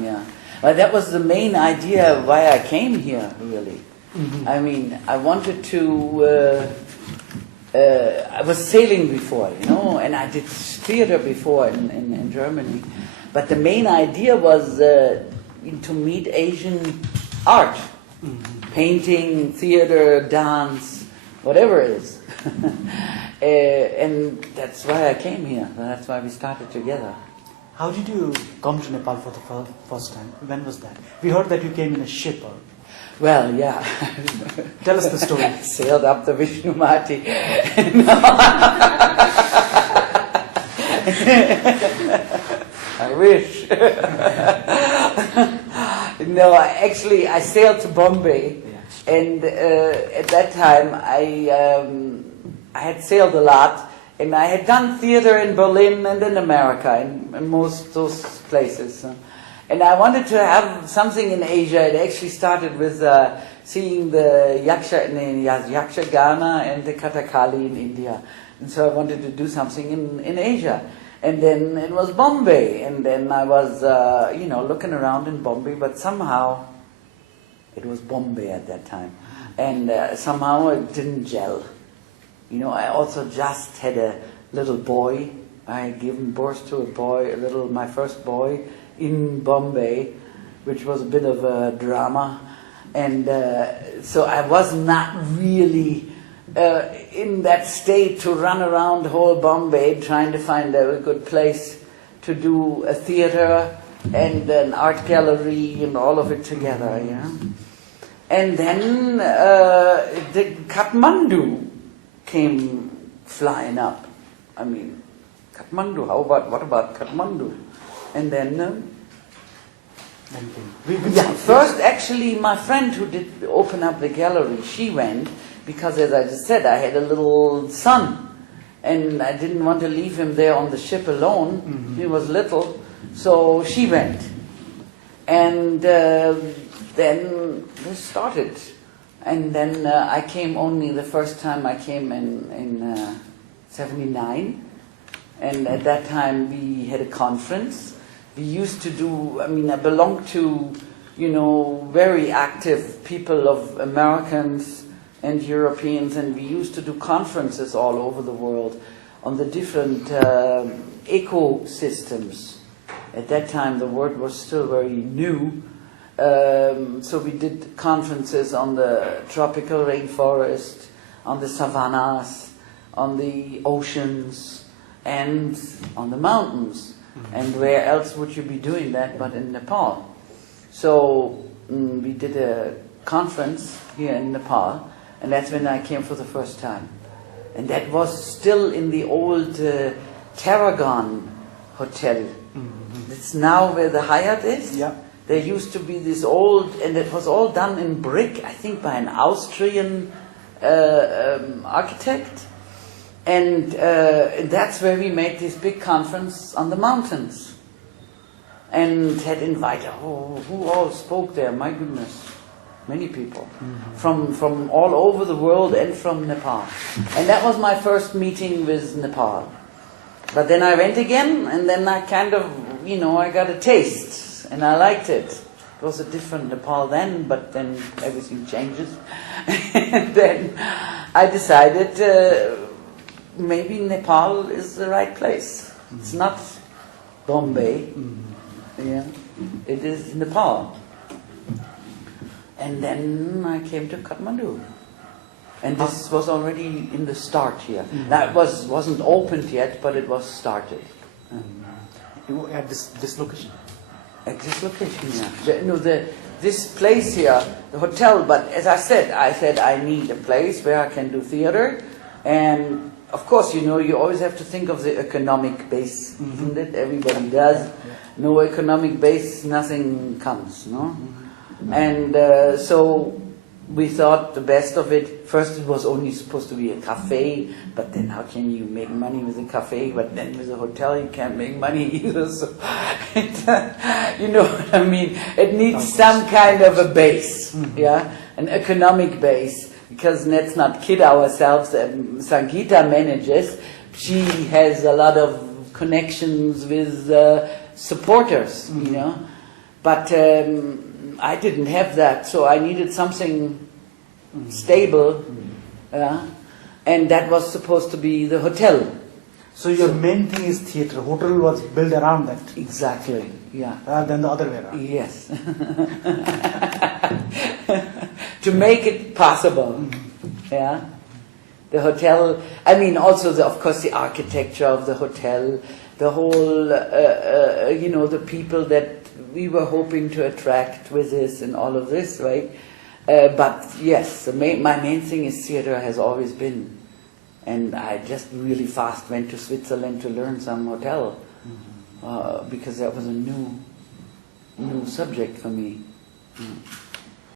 time, yeah. But that was the main idea why I came here, really. Mm-hmm. I mean, I wanted to... I was sailing before, and I did theater before in Germany. But the main idea was to meet Asian art. Mm-hmm. Painting, theater, dance, whatever it is. And that's why I came here. That's why we started together. How did you come to Nepal for the first time? When was that? We heard that you came in a ship. Well, yeah. Tell us the story. I sailed up the Vishnumati. I wish. No, actually, I sailed to Bombay, and at that time I had sailed a lot, and I had done theater in Berlin and in America, in most those places. And I wanted to have something in Asia. It actually started with seeing the Yaksha Ghana and the Kathakali in India. And so I wanted to do something in Asia. And then it was Bombay. And then I was, looking around in Bombay, but somehow it was Bombay at that time. And somehow it didn't gel. I also just had a little boy. I had given birth to a boy, my first boy, in Bombay, which was a bit of a drama. And so I was not really in that state to run around the whole Bombay trying to find a good place to do a theater and an art gallery and all of it together, yeah. And then the Kathmandu came flying up. I mean, Kathmandu, what about Kathmandu? And then, first actually my friend who did open up the gallery, she went, because as I just said, I had a little son, and I didn't want to leave him there on the ship alone. Mm-hmm. He was little, so she went. And then we started. And then I came only, the first time I came in 79, and at that time we had a conference. We used to do, I belonged to, very active people of Americans and Europeans, and we used to do conferences all over the world on the different ecosystems. At that time the word was still very new, so we did conferences on the tropical rainforest, on the savannas, on the oceans, and on the mountains. And where else would you be doing that but in Nepal? So we did a conference here in Nepal, and that's when I came for the first time. And that was still in the old Tarragon Hotel. Mm-hmm. It's now where the Hyatt is. Yeah. There used to be this old, and it was all done in brick, I think by an Austrian architect. And that's where we made this big conference on the mountains. And had invited, who all spoke there? My goodness, many people. Mm-hmm. From all over the world and from Nepal. And that was my first meeting with Nepal. But then I went again, and then I kind of, I got a taste, and I liked it. It was a different Nepal then, but then everything changes. And then I decided maybe Nepal is the right place. Mm-hmm. It's not Bombay. Mm-hmm. Yeah, it is Nepal. And then I came to Kathmandu. And this was already in the start here. Mm-hmm. That wasn't opened yet, but it was started. You at this location? At this location, yeah. This place here, the hotel, but as I said I need a place where I can do theater. And of course, you always have to think of the economic base, mm-hmm. isn't it? Everybody does. Yeah. No economic base, nothing comes, no? Mm-hmm. And so we thought the best of it. First it was only supposed to be a cafe, but then how can you make money with a cafe? But then with a hotel you can't make money either. So, you know what I mean? It needs some kind of a base, mm-hmm. yeah? An economic base. Because let's not kid ourselves, Sangeeta manages, she has a lot of connections with supporters, mm-hmm. But I didn't have that, so I needed something stable, yeah? And that was supposed to be the hotel. So your main thing is theatre. Hotel was built around that. Exactly, yeah. Rather than the other way around. Yes. To make it possible, yeah. The hotel, I mean, also, of course, the architecture of the hotel, the whole, the people that we were hoping to attract with this and all of this, right? But yes, my main thing is theater has always been. And I just really fast went to Switzerland to learn some hotel because that was a new subject for me.